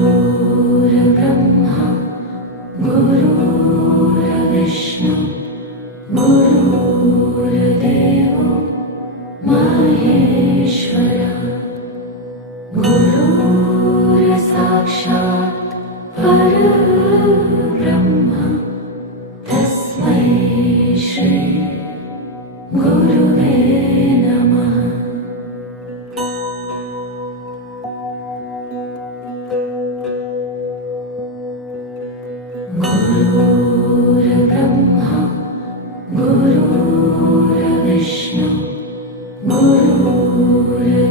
गुरुर्ब्रह्मा गुरुर्विष्णु गुरुर्देवो महेश्वरा गुरुर्साक्षात् परब्रह्म तस्मै श्री गुरुवे नमः। गुरुर्ब्रह्मा गुरुर्विष्णु गुरुर्देवो